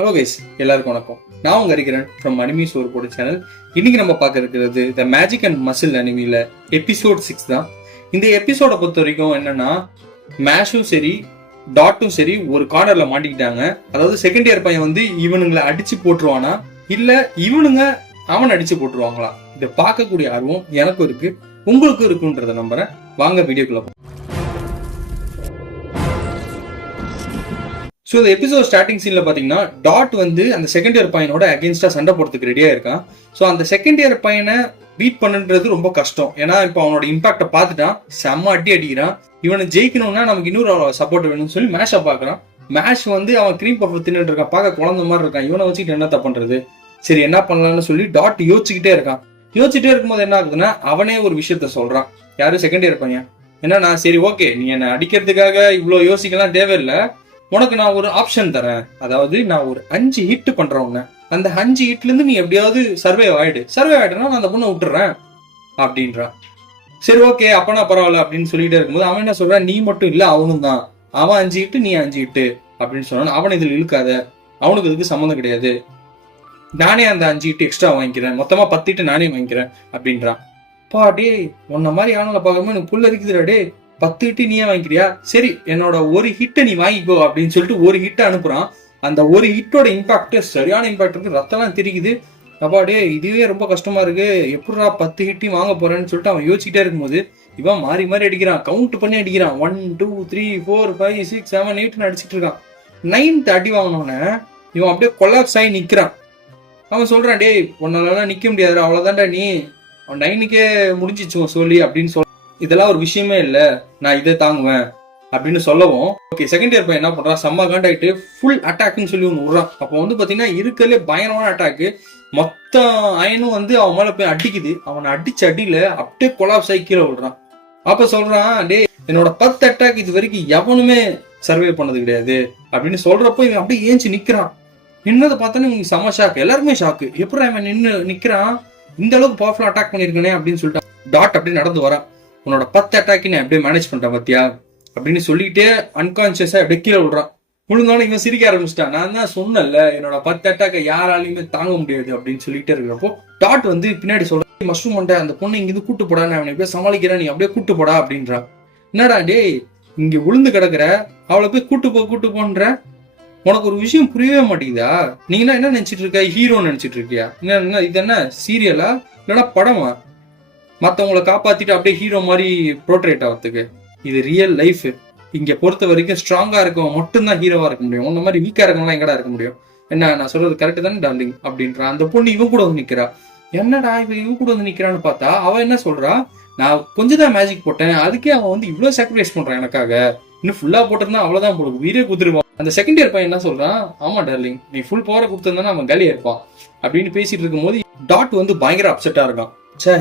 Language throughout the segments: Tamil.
ஹலோ கைஸ், எல்லாருக்கும் வணக்கம். நான் உங்க ஹரிகிரண் ஃப்ரம் அனிமி சோர் போர்டு சேனல். இன்னைக்கு நம்ம பார்க்க இருக்கிறது த மேஜிக் அண்ட் மசில் அனிமில எபிசோட் 6 தான். இந்த எபிசோட பொறுத்த வரைக்கும் என்னன்னா, மேஷும் சரி டாட்டும் சரி ஒரு கார்னர்ல மாட்டிக்கிட்டாங்க. அதாவது செகண்ட் இயர் பையன் வந்து இவனுங்களை அடிச்சு போட்டுருவானா இல்ல இவனுங்க அவன் அடிச்சு போட்டுருவாங்களா, இதை பார்க்கக்கூடிய ஆர்வம் எனக்கும் இருக்கு, உங்களுக்கும் இருக்குன்றத நம்புறேன். வாங்க வீடியோக்குள்ள போலாம். ஸோ இந்த எபிசோட் ஸ்டார்டிங் சீன்ல பாத்தீங்கன்னா டாட் வந்து அந்த செகண்ட் இயர் பையனோட அகேன்ஸ்டா சண்டை போடுறதுக்கு ரெடியா இருக்கான். ஸோ அந்த செகண்ட் இயர் பையனை பீட் பண்ணுன்றது ரொம்ப கஷ்டம். ஏன்னா இப்போ அவனோட இம்பாக்ட பார்த்துட்டான், செம்ம அடிக்கிறான். இவனை ஜெயிக்கணும்னா நமக்கு இன்னொரு சப்போர்ட் வேணும்னு சொல்லி மேஷை பாக்குறான். மேஷ் வந்து அவன் கிரீம் பஃபர் தின்னுட்டு இருக்கான், பார்க்க குழந்தை மாதிரி இருக்கான். இவனை வச்சுக்கிட்டு என்ன பண்றது, சரி என்ன பண்ணலாம்னு சொல்லி டாட் யோசிச்சுக்கிட்டே இருக்கான். யோசிச்சுட்டே இருக்கும்போது என்ன ஆகுதுன்னா, அவனே ஒரு விஷயத்த சொல்றான். யாரு? செகண்ட் இயர் பையன். என்னன்னா, சரி ஓகே, நீ என்ன அடிக்கிறதுக்காக இவ்வளவு யோசிக்கலாம் தேவையில்லை, உனக்கு நான் ஒரு ஆப்ஷன் தரேன். அதாவது நான் ஒரு 5 ஹிட் பண்றேன். அந்த 5 ஹிட்ல இருந்து நீ எப்படியாவது சர்வே ஆயிடுனா நான் அந்த பொண்ணை விட்டுறேன் அப்படின்றான். சரி ஓகே, அப்பனா பரவாயில்ல அப்படின்னு சொல்லிட்டே இருக்கும்போது அவன் என்ன சொல்றான், நீ மட்டும் இல்ல அவனும் தான், அவன் 5 ஹிட் நீ 5 ஹிட் அப்படின்னு சொன்னான். அவன் இதுல இழுக்காத, அவனுக்கு இதுக்கு சம்மந்தம் கிடையாது, நானே அந்த 5 ஹிட் எக்ஸ்ட்ரா வாங்கிக்கிறேன், மொத்தமா 10 ஹிட் நானே வாங்கிக்கிறேன் அப்படின்றான். பா டே, உன்ன மாதிரி ஆளுங்களை பார்க்கும்போது எனக்கு புல் அரிக்குதுடா டே, 10 ஹிட் நீயே வாங்கிக்கிறியா, சரி என்னோட ஒரு ஹிட்டை நீ வாங்கிக்கோ அப்படின்னு சொல்லிட்டு ஒரு ஹிட்டை அனுப்புறான். அந்த ஒரு ஹிட்டோட இம்பாக்ட் சரியான இம்பாக்ட் இருக்கு, ரத்தம்லாம் தெரிக்குது. அப்பாடே இதுவே ரொம்ப கஷ்டமா இருக்கு, எப்படா 10 ஹிட்டையும் வாங்க போறேன்னு சொல்லிட்டு அவன் யோசிச்சுட்டே இருக்கும்போது இவன் மாறி மாறி அடிக்கிறான், கவுண்ட் பண்ணி அடிக்கிறான். 1 2 3 4 5 6 7 8 அடிச்சிட்டு இருக்கான். 9th அடி வாங்கினோன்னு இவன் அப்படியே கொலாப்ஸ் ஆகி நிக்கிறான். அவன் சொல்றான், டே உன்னால நிக்க முடியாது, அவ்வளவுதான்டா, நீ 9க்கே முடிஞ்சிச்சு சொல்லி அப்படின்னு சொல்ல, இதெல்லாம் ஒரு விஷயமே இல்ல, நான் இதை தாங்குவேன் அப்படின்னு சொல்லவும், ஓகே செகண்ட் இயர் பையன் என்ன பண்றான், செம்ம காண்டாயிட்டு ஃபுல் அட்டாக்னு சொல்லி ஒன்று விடுறான். அப்போ வந்து பாத்தீங்கன்னா இருக்கலே பயங்கரமான அட்டாக்கு, மொத்த அயனும் வந்து அவன் மேல போய் அடிக்குது. அவனை அடிச்ச அடியில அப்படியே கொலாப்ஸ் ஆகி கீழே விடுறான். அப்ப சொல்றான், டே என்னோட 10 அட்டாக் இது வரைக்கும் எவனுமே சர்வே பண்ணது கிடையாது அப்படின்னு சொல்றப்போ இவன் அப்படியே ஏஞ்சி நிக்கிறான். நின்னதை பார்த்தோன்னு இவங்க செம ஷாக், எல்லாருமே ஷாக்கு. எப்படி அவன் நிக்கிறான், இந்த அளவுக்கு பவர்ஃபுல்லா அட்டாக் பண்ணிருக்கானே அப்படின்னு சொல்லிட்டு டாட் அப்படி நடந்து வரான். உன்னோட 10 அட்டாக்கி நான் அப்படியே மேனேஜ் பண்றேன் பாத்தியா அப்படின்னு சொல்லிட்டு அன்கான்சியஸா அப்படியே கீழே விடுறான். முழுங்கான இவன் சிரிக்க ஆரம்பிச்சிட்டான். நான் தான் சொன்னல என்னோட 10 அட்டாக்கை யாராலையுமே தாங்க முடியாது அப்படின்னு சொல்லிட்டே இருக்கிறப்போ டாட் வந்து பின்னாடி சொல்றான், மஷ்ரூம் மண்டை அந்த பொண்ணு இங்கிருந்து கூட்டு போடா, நான் அவனை எப்படியே சமாளிக்கிறேன், நீ அப்படியே கூட்டு போடா அப்படின்றான். என்னடா டே இங்க விழுந்து கிடக்குற, அவளை போய் கூட்டு போன்ற, உனக்கு ஒரு விஷயம் புரியவே மாட்டேங்குதா, நீங்க என்ன நினைச்சிட்டு இருக்க, ஹீரோன்னு நினைச்சிட்டு இருக்கியா, என்ன இது என்ன சீரியலா இல்லைன்னா படமா, மற்றவங்களை காப்பாத்திட்டு அப்படியே ஹீரோ மாதிரி ப்ரோட்ரேட் ஆகிறதுக்கு. இது ரியல் லைஃப். இங்க பொறுத்த வரைக்கும் ஸ்ட்ராங்கா இருக்கவன் மட்டும்தான் ஹீரோவா இருக்க முடியும், உன்ன மாதிரி வீக்கா இருக்கவங்களாம் எங்கடா இருக்க முடியும், என்ன நான் சொல்றது கரெக்ட் தானே டார்லிங் அப்படின்றான். அந்த பொண்ணு இவன் கூட வந்து நிக்கிறா. என்னடா இவன் கூட வந்து நிக்கிறான்னு பார்த்தா அவன் என்ன சொல்றா, நான் கொஞ்சம் தான் மேஜிக் போட்டேன், அதுக்கே அவன் வந்து இவ்வளவு சாக்ரிஃபைஸ் பண்றான் எனக்காக, இன்னும் ஃபுல்லா போட்டிருந்தா அவ்வளவுதான் போடுவோம், வீரே குதிருவான். அந்த செகண்ட் இயர் பையன் என்ன சொல்றான், ஆமா டார்லிங் நீ ஃபுல் பவரை கொடுத்திருந்தானா அவன் காலியா இருப்பான் அப்படின்னு பேசிட்டு இருக்கும்போது டாட் வந்து பயங்கர அப்செட்டா இருக்கான்.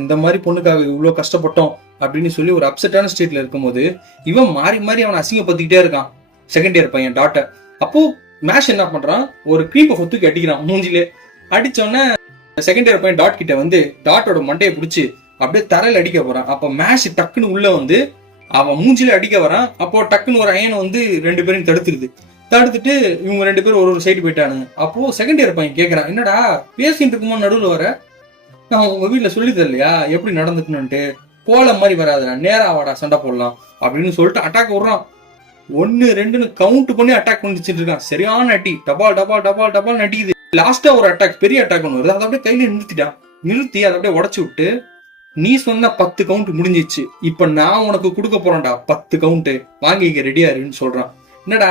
இந்த மாதிரி பொண்ணுக்காக இவ்வளவு கஷ்டப்பட்டோம் அப்படின்னு சொல்லி ஒரு அப்செட்டான ஸ்டேட்ல இருக்கும்போது இவன் மாறி மாறி அவன் அசிங்கப்படுத்திக்கிட்டே இருக்கான் செகண்ட் இயர் பையன் டாட்டை. அப்போ மேஷ் என்ன பண்றான், ஒரு கிரீப்பை தூக்கி அடிக்கிறான் மூஞ்சிலே. அடிச்சோடனே செகண்ட் இயர் பையன் டாட் கிட்ட வந்து டாட்டோட மண்டையை பிடிச்சி அப்படியே தரையில அடிக்க போறான். அப்போ மேஷ் டக்குன்னு உள்ள வந்து அவன் மூஞ்சில அடிக்க வரான். அப்போ டக்குன்னு ஒரு அயன் வந்து 2 பேரையும் தடுத்துட்டு இவங்க 2 பேரும் ஒரு சைடு போயிட்டானுங்க. அப்போ செகண்ட் இயர் பையன் கேட்கறான், என்னடா பேசிட்டு இருக்கும்போது நடுவில் வர, நான் உங்க வீட்டுல சொல்லி தரலையா எப்படி நடந்துக்கணும்ட்டு, போல மாதிரி வராதுடா, நேரா வாடா சண்டை போடலாம் அப்படின்னு சொல்லிட்டு அட்டாக் விடுறான். 1 2ன்னு கவுண்ட் பண்ணி அட்டாக் பண்ணிச்சுட்டு இருக்கான். சரியான அடி, டபால் நடிக்குது. லாஸ்டா ஒரு அட்டாக், பெரிய அட்டாக் ஒன்று வருது, அதை அப்படியே கையில நிறுத்தி அதை அப்படியே உடச்சு விட்டு, நீ சொன்ன 10 கவுண்ட் முடிஞ்சிச்சு, இப்ப நான் உனக்கு கொடுக்க போறேன்டா 10 கவுண்ட், வாங்கிக்க ரெடியா இருன்னு சொல்றான். என்னடா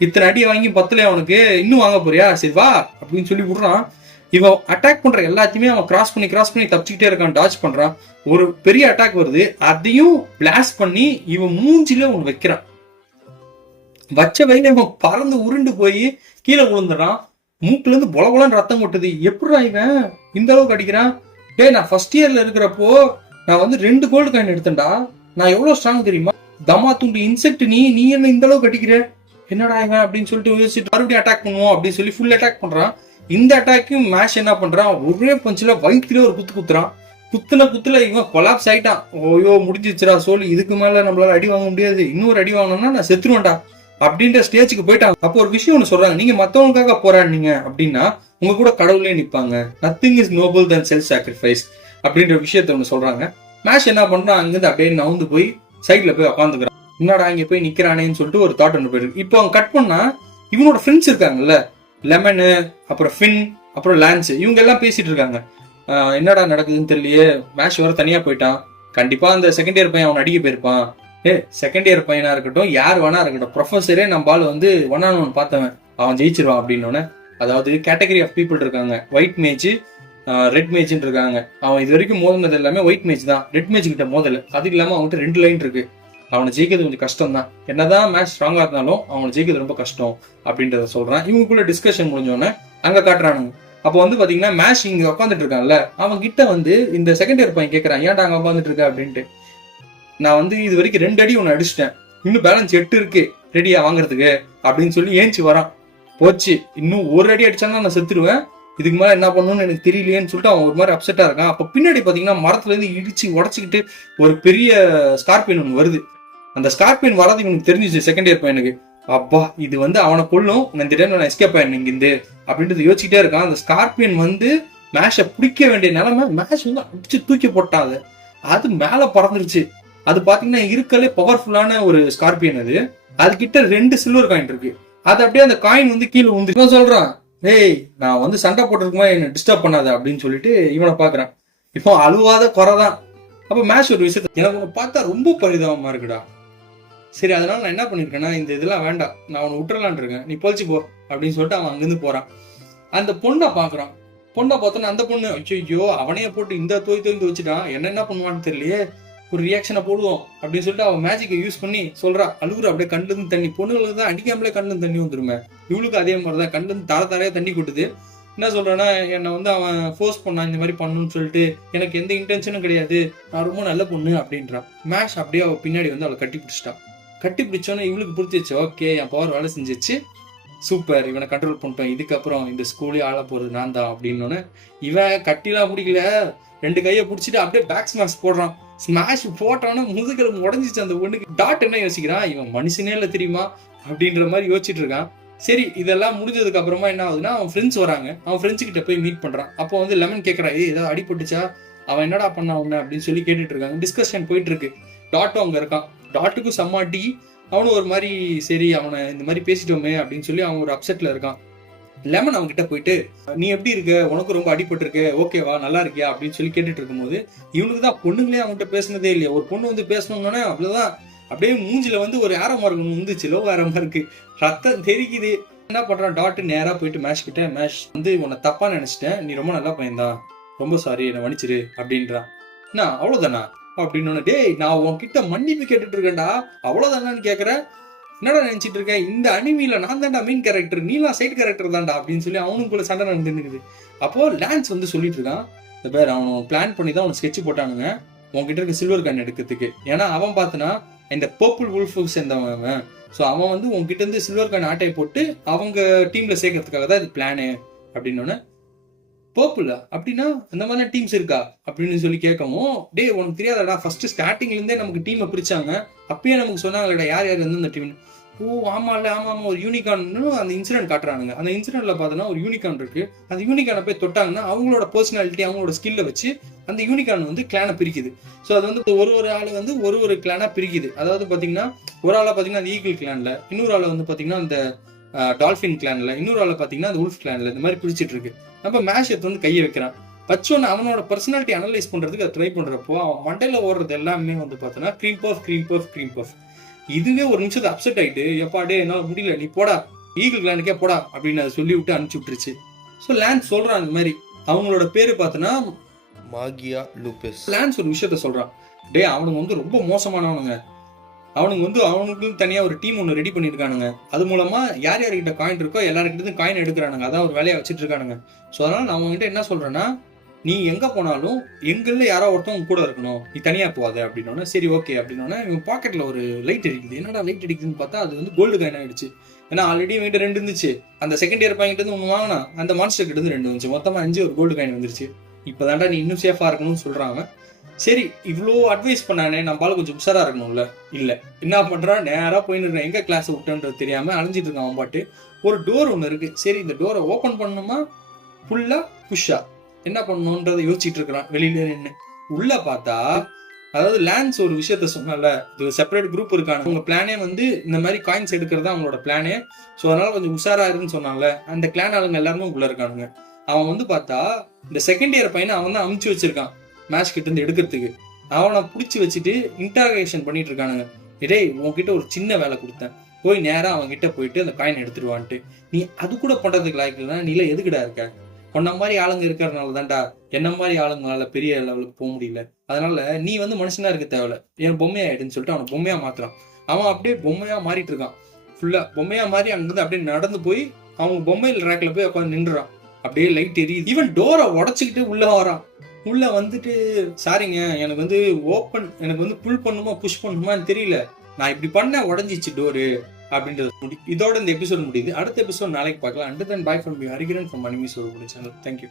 இத்தனை அடி வாங்கி 10ல அவனுக்கு இன்னும் வாங்க போறியா, சரி வா அப்படின்னு சொல்லி விடுறான். இவன் அட்டாக் பண்ற எல்லாத்தையுமே அவன் கிராஸ் பண்ணி தப்பிச்சுக்கிட்டே இருக்கான், டாச் பண்றான். ஒரு பெரிய அட்டாக் வருது, அதையும் பிளாஸ்ட் பண்ணி இவன் மூஞ்சில ஒன்று வைக்கிறான். வச்ச வயல இவன் பறந்து உருண்டு போய் கீழே விழுந்துறான். மூக்குல இருந்து பொலபொலன்னு ரத்தம் கொட்டுது. எப்படா இவன் இந்த அளவுக்கு அடிக்கிறான், டே நான் ஃபர்ஸ்ட் இயர்ல இருக்கிறப்போ நான் வந்து 2 கோல்டு காயின் எடுத்தேன்டா, நான் எவ்வளவு ஸ்ட்ராங் தெரியுமா, தமா துண்டு இன்செக்ட், நீ என்ன இந்த அளவுக்கு அடிக்கிற, என்னடா இவன் அப்படின்னு சொல்லிட்டு யோசிச்சுட்டு மறுபடியும் அட்டாக் பண்ணுவோம் அப்படின்னு சொல்லி ஃபுல் அட்டாக் பண்றான். இந்த அட்டாக்கும் மேஷ் என்ன பண்றான், ஒரே பஞ்சில வயிற்றுல ஒரு குத்துறான். குத்துல இவன் கொலாப்ஸ் ஆயிட்டான். ஓயோ முடிஞ்சிச்சுடா சோல், இதுக்கு மேல நம்மளால அடி வாங்க முடியாது, இன்னொரு அடி வாங்கணும்னா நான் செத்துருவேன்டா அப்படின்ற ஸ்டேஜுக்கு போயிட்டாங்க. அப்போ ஒரு விஷயம் ஒன்று சொல்றாங்க, நீங்க மத்தவங்களுக்காக போராடினீங்க அப்படின்னா உங்க கூட கடவுளே நிப்பாங்க. Nothing is Nobel then self sacrifice அப்படின்ற விஷயத்த ஒன்று சொல்றாங்க. மேஷ் என்ன பண்றான், அங்கிருந்து அப்படியே நவுந்து போய் சைட்ல போய் உட்காந்துக்கிறான். என்னடா இங்க போய் நிக்கிறானேன்னு சொல்லிட்டு ஒரு தாட் ஒன்று போயிருக்கு. இப்போ அவங்க கட் பண்ணா இவனோட ஃப்ரெண்ட்ஸ் இருக்காங்கல்ல, லெமனு, அப்புறம் ஃபின், அப்புறம் லான்ஸ், இவங்க எல்லாம் பேசிட்டு இருக்காங்க. என்னடா நடக்குதுன்னு தெரியலையே, மேஷ் வர தனியா போயிட்டான், கண்டிப்பா அந்த செகண்ட் இயர் பையன் அவன் அடிக்க போயிருப்பான். செகண்ட் இயர் பையனா இருக்கட்டும், யார் வேணா இருக்கட்டும், ப்ரொஃபஸரே நம்ம ஆள் வந்து ஒன் ஆன் ஒன் பார்த்தவன், அவன் ஜெயிச்சிருவான் அப்படின்னு. அதாவது கேட்டகரி ஆஃப் பீப்புள் இருக்காங்க, ஒயிட் மேஜ், ரெட் மேஜ்ன்னு இருக்காங்க. அவன் இது வரைக்கும் மோதினது எல்லாமே ஒயிட் மேஜ் தான், ரெட் மேஜ் கிட்ட மோதல. அது இல்லாம அவன்கிட்ட 2 லைன் இருக்கு. அவனை ஜெயிக்கிறது கொஞ்சம் கஷ்டம் தான், என்னதான் மேட்ச் ஸ்ட்ராங்கா இருந்தாலும் அவனை ஜெயிக்கிறது ரொம்ப கஷ்டம் அப்படின்றத சொல்றான். இவங்களுக்குள்ள டிஸ்கஷன் முடிஞ்சோடனே அங்க காட்டுறானுங்க. அப்போ வந்து பாத்தீங்கன்னா மேட்ச் இங்க உட்காந்துட்டு இருக்கான்ல, அவன் கிட்ட வந்து இந்த செகண்ட் இயர் பையன் கேட்கறான், ஏன்டா அங்க உட்காந்துட்டு இருக்க அப்படின்ட்டு. நான் வந்து இது வரைக்கும் 2 அடி ஒன்னு அடிச்சிட்டேன், இன்னும் பேலன்ஸ் 8 இருக்கு ரெடியா வாங்குறதுக்கு அப்படின்னு சொல்லி ஏஞ்சி வரான். போச்சு, இன்னும் 1 அடி அடிச்சாலும் நான் செத்துருவேன், இதுக்கு மேல என்ன பண்ணணும்னு எனக்கு தெரியலையேன்னு சொல்லிட்டு அவன் ஒரு மாதிரி அப்செட்டா இருக்கான். அப்ப பின்னாடி பாத்தீங்கன்னா மரத்துல இருந்து இடிச்சு உடச்சிக்கிட்டு ஒரு பெரிய ஸ்கார்பியன் ஒன்று வருது. அந்த ஸ்கார்பியன் வராது இவனுக்கு தெரிஞ்சிச்சு செகண்ட் இயர் பையனுக்கு. அப்பா இது வந்து அவனை கொல்லும், இந்த டைம்ல நான் எஸ்கேப் ஆயிடும் இங்கிருந்து அப்படின்றது யோசிச்சுட்டே இருக்கான். அந்த ஸ்கார்பியன் வந்து மேஷை பிடிக்க வேண்டிய நிலைமை, மேஷ் வந்து அடிச்சு தூக்கி போட்டான். அது மேல பறந்துருச்சு. அது பாத்தீங்கன்னா இருக்கலே பவர்ஃபுல்லான ஒரு ஸ்கார்பியன். அது கிட்ட 2 சில்வர் காயின் இருக்கு. அது அப்படியே அந்த காயின் வந்து கீழே வந்து சொல்றான், ஏய் நான் வந்து சண்டை போட்டிருக்குமா, என்ன டிஸ்டர்ப் பண்ணாத அப்படின்னு சொல்லிட்டு இவனை பாக்குறான். இப்போ அழுவாத குறைதான். அப்ப மேஷ் ஒரு விஷயத்த, எனக்கு பார்த்தா ரொம்ப பரிதாபமா இருக்குடா, சரி அதனால நான் என்ன பண்ணிருக்கேன்னா, இந்த இதெல்லாம் வேண்டாம், நான் அவனை விட்டுறலான் இருக்கேன், நீ பொழிச்சு போ அப்படின்னு சொல்லிட்டு அவன் அங்கிருந்து போறான். அந்த பொண்ணை பாக்குறான். பொண்ணை பார்த்தோன்னா அந்த பொண்ணு, ஐயோ அவனைய போட்டு இந்த தோய்த்து வச்சுட்டான், என்ன பண்ணுவான்னு தெரியலையே, ஒரு ரியாக்ஷனை போடுவோம் அப்படின்னு சொல்லிட்டு அவன் மேஜிக்கை யூஸ் பண்ணி சொல்றா. அழுகுற அப்படியே கண்ணுல இருந்து தண்ணி. பொண்ணுங்களுக்கு தான் அடிக்காமலே கண்ணுல இருந்து தண்ணி வந்துருமே, இவளுக்கு அதே மாதிரிதான் கண்ணுல இருந்து தரையா தண்ணி கொட்டுது. என்ன சொல்றான்னா, என்னை வந்து அவன் ஃபோர்ஸ் பண்ணான் இந்த மாதிரி பண்ணணும்னு சொல்லிட்டு, எனக்கு எந்த இன்டென்ஷனும் கிடையாது, நான் ரொம்ப நல்ல பொண்ணு அப்படின்றான். மேஷ் அப்படியே அவ பின்னாடி வந்து அவளை கட்டி பிடிச்சிட்டான். கட்டி பிடிச்சோன்னே இவளுக்கு புரிஞ்சிச்சு, ஓகே என் பவர் வேலை செஞ்சிச்சு, சூப்பர், இவனை கண்ட்ரோல் பண்ணிட்டோம், இதுக்கப்புறம் இந்த ஸ்கூலே ஆள போறது நான் தான் அப்படின்னு. இவன் கட்டிலாம் பிடிக்கல, 2 கையை பிடிச்சிட்டு அப்படியே பேக் ஸ்மாஷ் போடுறான். ஸ்மாஷ் போட்டானு முதுகெலும்பு உடஞ்சிச்சு அந்த பொண்ணுக்கு. டாட் என்ன யோசிக்கிறான், இவன் மனுஷனே இல்லை தெரியுமா அப்படின்ற மாதிரி யோசிச்சுட்டு இருக்கான். சரி இதெல்லாம் முடிஞ்சதுக்கு அப்புறமா என்ன ஆகுதுன்னா, அவன் ஃப்ரெண்ட்ஸ் வராங்க. அவன் ஃப்ரெண்ட்ஸ் கிட்ட போய் மீட் பண்றான். அப்போ வந்து லெமன் கேட்கறான், ஏதாவது அடிபட்டுச்சா, அவன் என்னடா பண்ணா உன்ன அப்படின்னு சொல்லி கேட்டுட்டு இருக்காங்க. டிஸ்கஷன் போயிட்டு இருக்கு. டாட்டும் அங்க இருக்கான். டாட்டுக்கும் செம்மாட்டி, அவனும் ஒரு மாதிரி சரி அவனை இந்த மாதிரி பேசிட்டோமே அப்படின்னு சொல்லி அவன் ஒரு அப்செட்ல இருக்கான். லெமன் அவங்க கிட்ட போயிட்டு, நீ எப்படி இருக்க, உனக்கு ரொம்ப அடிபட்டு இருக்கு, ஓகேவா, நல்லா இருக்கியா அப்படின்னு சொல்லி கேட்டுட்டு இருக்கும்போது, இவனுக்கு தான் பொண்ணுங்களே அவன்கிட்ட பேசினதே இல்லையா. ஒரு பொண்ணு வந்து பேசணும்னா அவ்வளவுதான், அப்படியே மூஞ்சில வந்து ஒரு ஏரோ மார்க் வந்துச்சு, லோ ஏரோ மார்க்கு, ரத்தம் தெரிக்குது. என்ன பண்றான், டாட் நேரா போயிட்டு மேஷ் கிட்ட, மேஷ் வந்து உன்னை தப்பா நினைச்சிட்டேன், நீ ரொம்ப நல்லா பையன்தான், ரொம்ப சாரி, என்னை மன்னிச்சிரு அப்படின்றான். என்ன அவ்வளவுதானா அப்படின்னு, டேய் நான் உன்கிட்ட மன்னிப்பு கேட்டுட்டு இருக்கேன்டா, அவ்வளவுதானான்னு கேக்குற, என்னடா நினைச்சிட்டு இருக்கேன், இந்த அனிமில நான் தான்டா மெயின் கேரக்டர், நீலாம் சைட் கேரக்டர் தான்டா அப்படின்னு சொல்லி அவனுக்குள்ள சண்டை நடந்துருக்குது. அப்போ லான்ஸ் வந்து சொல்லிட்டு இருக்கான், இந்த பேர் அவன் பிளான் பண்ணி தான் அவன் ஸ்கெட்ச் போட்டானுங்க உன்கிட்ட இருக்க சில்வர் காயின் எடுக்கிறதுக்கு. ஏன்னா அவன் பார்த்தனா இந்த பர்பிள் வுல்ஃபுக்கு சேர்ந்தவன். ஸோ அவன் வந்து உங்ககிட்ட இருந்து சில்வர் காயின் ஆட்டையை போட்டு அவங்க டீம்ல சேர்க்கறதுக்காக தான் இது பிளானு அப்படின்னு. பர்பிளா அப்படின்னா அந்த மாதிரி டீம்ஸ் இருக்கா அப்படின்னு சொல்லி கேட்கவும், டே உனக்கு தெரியாதடா, ஃபர்ஸ்ட் ஸ்டார்டிங்ல இருந்தே நமக்கு டீமை பிரிச்சாங்க, அப்பயே நமக்கு சொன்னாங்கடா யார் யார் வந்து அந்த டீம். ஓ ஆமா இல்ல, ஆமா ஆமா, ஒரு யூனிகான் அந்த இன்சிடென்ட் காட்டுறானுங்க. அந்த இன்சிடென்ட்ல பார்த்தோன்னா ஒரு யூனிகான் இருக்கு. அந்த யூனிகானை போய் தொட்டாங்கன்னா அவங்களோட பர்சனாலிட்டி, அவங்களோட ஸ்கில்ல வச்சு அந்த யூனிகான் வந்து கிளானை பிரிக்குது. ஸோ அது வந்து ஒரு ஆள் வந்து ஒரு கிளானா பிரிக்குது. அதாவது பாத்தீங்கன்னா ஒரு ஆளை பாத்தீங்கன்னா அந்த ஈகிள் கிளான்ல, இன்னொரு ஆளை வந்து பாத்தீங்கன்னா அந்த டால்பின் கிளான்ல, இன்னொரு ஆளை பாத்தீங்கன்னா அந்த உல்ஃப் கிளான்ல, இந்த மாதிரி பிரிச்சுட்டு இருக்கு. நம்ம மேஷ் எடுத்து வந்து கையை வைக்கிறான். வச்சோன்னு அவனோட பர்சனாலிட்டி அனலைஸ் பண்றதுக்கு அதை ட்ரை பண்றப்போ அவன் மண்டையில ஓடுறது எல்லாமே வந்து பார்த்தோன்னா க்ரீம் பஃப். இதுவே ஒரு நிமிஷத்தை அப்செட் ஆயிட்டு, எப்பா டே என்னால முடியல, நீ போடா ஈகிள் கிளானுக்கே போடா அப்படின்னு அதை சொல்லி விட்டு அனுப்பிச்சு விட்டுருச்சு. ஸோ லான்ஸ் சொல்றான் அந்த மாதிரி, அவங்களோட பேரு பார்த்தோன்னா மாகியா லூபஸ். லான்ஸ் ஒரு விஷயத்த சொல்றான், டே அவனுங்க வந்து ரொம்ப மோசமானவனுங்க, அவனுக்கு தனியா ஒரு டீம் ஒன்று ரெடி பண்ணிருக்கானுங்க, அது மூலமா யார் யார்கிட்ட காயின் இருக்கோ எல்லாருக்கிட்ட காயின் எடுக்கிறானுங்க, அதான் ஒரு வேலையை வச்சுட்டு இருக்கானுங்க. ஸோ அதனால நான் அவங்ககிட்ட என்ன சொல்றேன்னா, நீ எங்க போனாலும் எங்கள்ல யாரோ ஒருத்தவங்க கூட இருக்கணும், நீ தனியா போகாத அப்படின்னோன்னா சரி ஓகே அப்படின்னோன்னா இவன் பாக்கெட்ல ஒரு லைட் அடிக்குது. என்னடா லைட் அடிக்குதுன்னு பார்த்தா அது வந்து கோல்டு காயின் ஆயிடுச்சு. ஏன்னா ஆல்ரெடி என்கிட்ட 2 இருந்துச்சு, அந்த செகண்ட் இயர் பையன்கிட்ட இருந்து 1 வாங்கினா, அந்த மான்ஸ்டர் கிட்ட இருந்து 2 வந்துச்சு, மொத்தமா 5 ஒரு கோல்டு காயின் வந்துருச்சு. இப்பதான்டா நீ இன்னும் சேஃபா இருக்கணும்னு சொல்றாங்க. சரி இவ்வளோ அட்வைஸ் பண்ணானே நம்மளால கொஞ்சம் உஷாரா இருக்கணும்ல. இல்ல என்ன பண்றான், நேரா போயின்னு இருக்கான். எங்க கிளாஸ் விட்டன்றது தெரியாம அலைஞ்சிட்டு இருக்கான் அவன் பாட்டு. ஒரு டோர் ஒன்று இருக்கு. சரி இந்த டோரை ஓபன் பண்ணணுமா ஃபுல்லா புஷ்ஷா என்ன பண்ணணும்ன்றதை யோசிச்சுட்டு இருக்கிறான் வெளியில நின்று. உள்ள பார்த்தா, அதாவது லான்ஸ் ஒரு விஷயத்த சொன்னால, இது செப்பரேட் குரூப் இருக்காங்க. உங்க பிளானே வந்து இந்த மாதிரி காயின்ஸ் எடுக்கிறதா அவங்களோட பிளானே. ஸோ அதனால கொஞ்சம் உஷாரா இருக்குன்னு சொன்னாங்கல்ல, அந்த கிளான் ஆளுங்க எல்லாருமே உள்ள இருக்கானுங்க. அவன் வந்து பார்த்தா இந்த செகண்ட் இயர் பையனை அவன் தான் அமுச்சு வச்சிருக்கான் மேட்ச் கிட்ட இருந்து எடுக்கிறதுக்கு. அவனை பிடிச்சி வச்சுட்டு இன்டராகேஷன் பண்ணிட்டு இருக்கானுங்க. டேய் உன்கிட்ட ஒரு சின்ன வேலை கொடுத்தேன், போய் நேரா அவன் கிட்ட போயிட்டு அந்த காயின் எடுத்துருவான்ட்டு. நீ அது கூட பண்றதுக்கு லாய்க்கு நீல எதுக்குடா இருக்க? உன்ன மாதிரி ஆளுங்க இருக்கிறதுனால தான்டா என்ன மாதிரி ஆளுங்களால பெரிய லெவலுக்கு போக முடியல. அதனால நீ வந்து மனுஷனா இருக்க தேவையில்ல, என் பொம்மையாயிடுன்னு சொல்லிட்டு அவனை பொம்மையா மாத்துறான். அவன் அப்படியே பொம்மையா மாறிட்டு இருக்கான். ஃபுல்லா பொம்மையா மாறி அங்கிருந்து அப்படியே நடந்து போய் அவங்க பொம்மையில் ரேக்ல போய் உட்காந்து நின்றுறான். அப்படியே லைட் எரியுது. ஈவன் டோரை உடச்சிக்கிட்டு உள்ள வரான். உள்ள வந்துட்டு, சாரிங்க எனக்கு வந்து எனக்கு வந்து புல் பண்ணுமா புஷ் பண்ணுமான்னு தெரியல, நான் இப்படி பண்ண உடஞ்சிச்சு டோரு அப்படின்றது இதோட இந்த எபிசோட் முடியுது. அடுத்த எபிசோட் நாளைக்கு பார்க்கலாம். And then bye from you Harikiran from anime soul channel. Thank you.